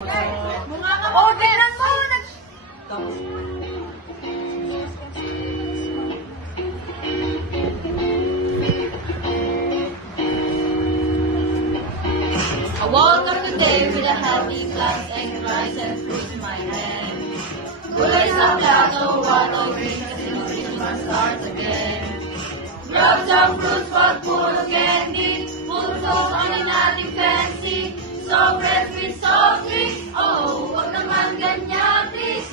Oh, tingnan mo! I woke up today with a healthy glass and rice and fruit in my hand. Gulay sa plato, water green, kasi nutrition starts again. Grab some fruits, but puro candy. Full salt, ano natin fancy. So fresh with soft drinks. Oh, wag naman ganyan, please.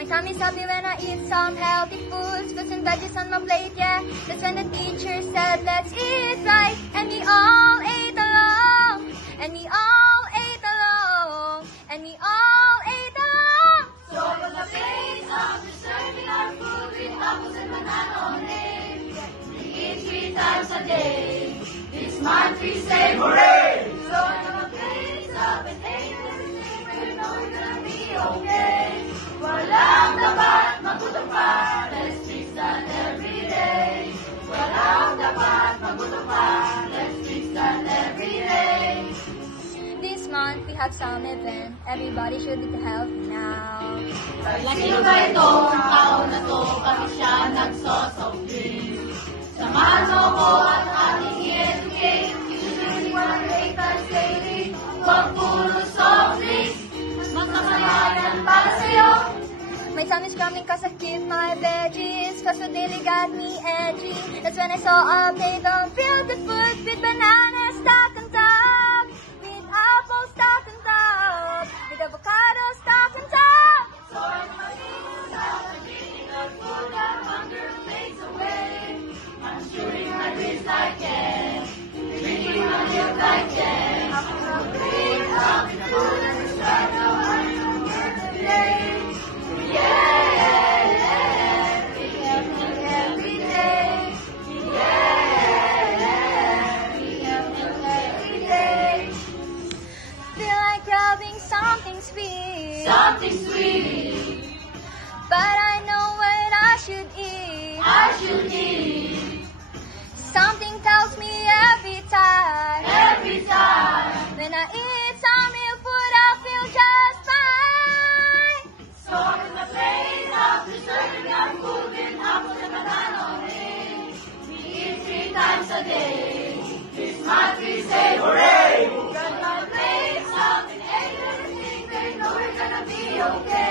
My tummy's happy when I eat some healthy foods, fruits and veggies on my plate, yeah. That's when the teacher said, let's eat right. And we all ate along. And we all ate along. And we all ate along. So on the place of serving our food with apples and banana on it. We eat 3 times a day. This month we say hooray! So on the place of an egg and everything, we know we're gonna be okay. Walang dapat magutom pa, let's fix that every day. Walang dapat magutom pa, let's fix that every day. This month we have some event. Everybody should eat healthy now. Sino ba itong taon na to, kami siya nagsosoft drink? Samahan mo ko at ating i-educate. Usually 1 times daily, huwag puro soft drinks. Mas masaya yan para sa'yo. My son is coming cause I keep my veggies. Cause the daily got me edgy. That's when I saw a plate of filled with food with bananas stuck on top. With apples stuck on top. With avocado stuck on top. So I'm eating salad, eating good food, that hunger fades away. I'm shooting my dreams like can, drinking my milk like jam. I'm great, I'm in the mood and it's right now I'm in the work today. Something sweet, but I know what I should eat. I should eat. Something tells me every time when I eat some real food, I feel just fine. So in the place of preserving our food with apples and banana on it, we eat 3 times a day. This month we say hooray! Got my place of an egg and everything, they know we're gonna be okay.